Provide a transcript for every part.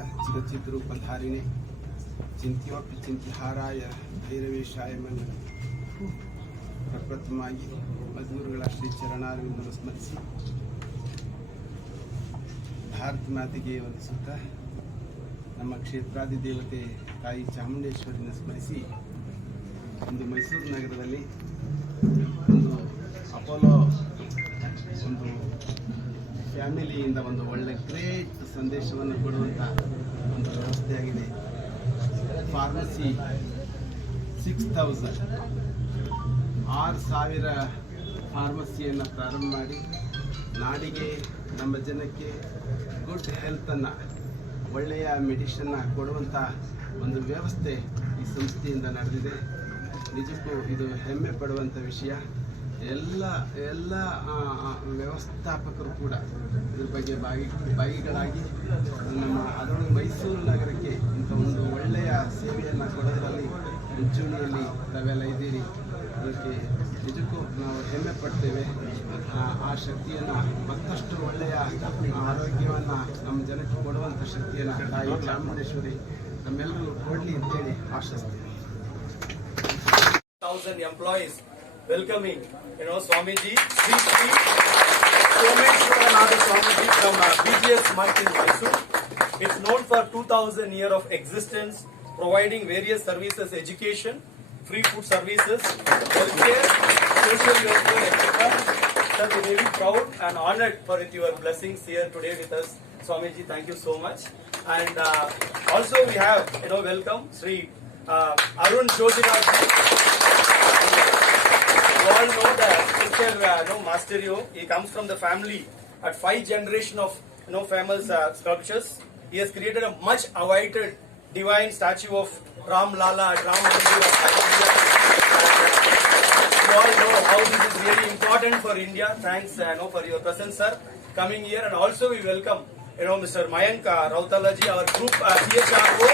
चिन्तितरूपाय चिरचिद्रूपधारिणे ಚಿಂತ್ಯೋಪಿ ಚಿಂತಿಹಾರಾಯ ಭೈರವೇಶಾಯ ಮನ್ನ ಪ್ರಪ್ರಥಮವಾಗಿ ಮಧುಗುರುಗಳ ಶ್ರೀ ಚರಣಾರವಿಂದನ್ನು ಸ್ಮರಿಸಿ ಭಾರತ ಮಾತೆಗೆ ವಂದಿಸುತ್ತಾ ನಮ್ಮ ಕ್ಷೇತ್ರಾದಿ ದೇವತೆ ತಾಯಿ ಚಾಮುಂಡೇಶ್ವರಿನ ಸ್ಮರಿಸಿ ಒಂದು ಮೈಸೂರು ನಗರದಲ್ಲಿ ಒಂದು ಅಪೋಲೋ ಒಂದು ಫ್ಯಾಮಿಲಿಯಿಂದ ಒಂದು ಒಳ್ಳೆ ಗ್ರೇಟ್ ಸಂದೇಶವನ್ನು ಕೊಡುವಂಥ ಒಂದು ವ್ಯವಸ್ಥೆಯಾಗಿದೆ. ಫಾರ್ಮಸಿ ಸಿಕ್ಸ್ ತೌಸಂಡ್ ಆರು ಸಾವಿರ ಫಾರ್ಮಸಿಯನ್ನು ಪ್ರಾರಂಭ ಮಾಡಿ, ನಾಡಿಗೆ ನಮ್ಮ ಜನಕ್ಕೆ ಗುಡ್ ಹೆಲ್ತನ್ನು ಒಳ್ಳೆಯ ಮೆಡಿಷನ್ನ ಕೊಡುವಂಥ ಒಂದು ವ್ಯವಸ್ಥೆ ಈ ಸಂಸ್ಥೆಯಿಂದ ನಡೆದಿದೆ. ನಿಜಕ್ಕೂ ಇದು ಹೆಮ್ಮೆ ಪಡುವಂಥ ವಿಷಯ. ಎಲ್ಲ ಎಲ್ಲ ವ್ಯವಸ್ಥಾಪಕರು ಕೂಡ ಇದ್ರ ಬಗ್ಗೆ ಬಾಗಿ ಬಾಗಿಗಳಾಗಿ ನಮ್ಮ ಅದರೊಳಗೆ ಮೈಸೂರು ನಗರಕ್ಕೆ ಇಂಥ ಒಂದು ಒಳ್ಳೆಯ ಸೇವೆಯನ್ನು ಕೊಡೋದ್ರಲ್ಲಿ ಮುಂಚೂಣಿಯಲ್ಲಿ ತಾವೆಲ್ಲ ಇದ್ದೀರಿ. ಅದಕ್ಕೆ ನಿಜಕ್ಕೂ ನಾವು ಹೆಮ್ಮೆ ಪಡ್ತೇವೆ. ಆ, ಶಕ್ತಿಯನ್ನು ಮತ್ತಷ್ಟು ಒಳ್ಳೆಯ ಆರೋಗ್ಯವನ್ನು ನಮ್ಮ ಜನಕ್ಕೆ ಕೊಡುವಂಥ ಶಕ್ತಿಯನ್ನು ತಾಯಿ ಚಾಮುಂಡೇಶ್ವರಿ ನಮ್ಮೆಲ್ಲರೂ ಕೊಡಲಿ ಅಂತೇಳಿ ಆಶಿಸ್ತೇವೆ welcoming, you know, Swamiji, Sri Sri Someshwaranatha Swamiji from uh, BGS Mart in Mysore. It's known for 2000 year of existence, providing various services, education, free food services, healthcare, social welfare, etc. Sir, we are really proud and honored for your blessings here today with us. Swamiji, thank you so much. And uh, also we have, you know, welcome Sri uh, Arun Jyotiraj. All know that Mr. Uh, no, Master Yo, he comes from the family at five generation of you know famous uh, sculptures. He has created a much awaited divine statue of Ram Lala at Ram You all know how this is really important for India. Thanks, uh, know, for your presence, sir, coming here, and also we welcome, you know, Mr. Mayank Rautalaji, our group uh, CHRO,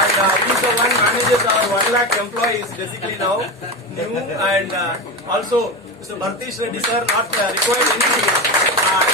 and uh, he's manages our one lakh employees basically now, new, and uh, also Mr. Bhartish Reddy, sir, not uh, required any uh,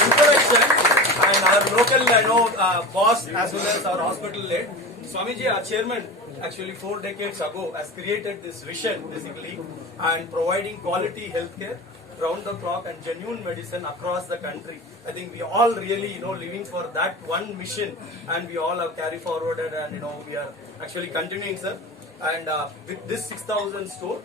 and our local, you know, uh, boss as well as our hospital lead. Swamiji, our chairman, actually four decades ago, has created this vision basically and providing quality healthcare round the clock and genuine medicine across the country. I think we all really, you know, living for that one mission and we all have carry forwarded and, you know, we are actually continuing, sir. And uh, with this 6,000 store,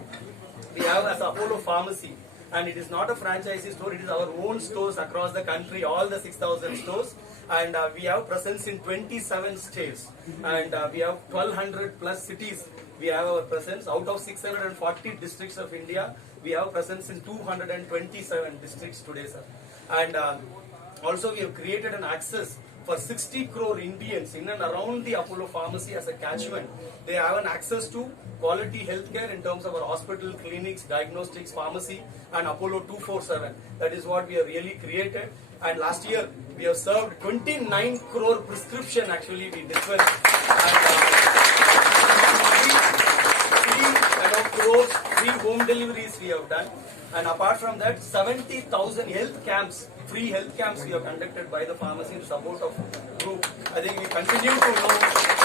we have as Apollo Pharmacy and it is not a franchisee store, it is our own stores across the country, all the 6,000 stores. And uh, we have presence in 27 states. And uh, we have 1200 plus cities we have our presence. Out of 640 districts of India we have presence in 227 districts today sir. And uh, also we have created an access for 60 crore Indians in and around the Apollo pharmacy as a catchment. They have an access to quality healthcare in terms of our hospital, clinics, diagnostics, pharmacy and Apollo 247. That is what we have really created. And last year we have served 29 crore prescription actually we dispensed. And, uh, three, you know, crores free home deliveries we have done. And apart from that, 70,000 health camps, free health camps we have conducted by the pharmacy in support of group. I think we continue to know,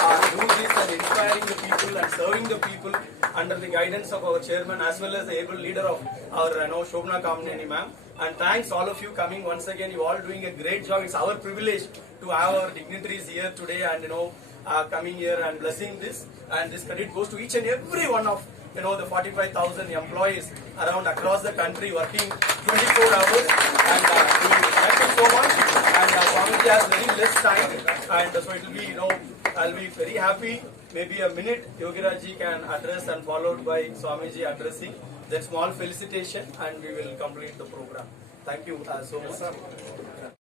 uh, do this and inspiring the people and serving the people under the guidance of our chairman as well as the able leader of our you know, Shobna Kamneni ma'am. And thanks all of you coming once again. You all doing a great job. It's our privilege to have our dignitaries here today and you know uh, coming here and blessing this. And this credit goes to each and every one of you know the 45,000 employees around across the country working 24 hours. And uh, we thank you so much. And uh, Swamiji has very less time, and uh, so it will be you know I'll be very happy. Maybe a minute Yogiraji can address and followed by Swamiji addressing. Then small felicitation, and we will complete the program. Thank you uh, so much.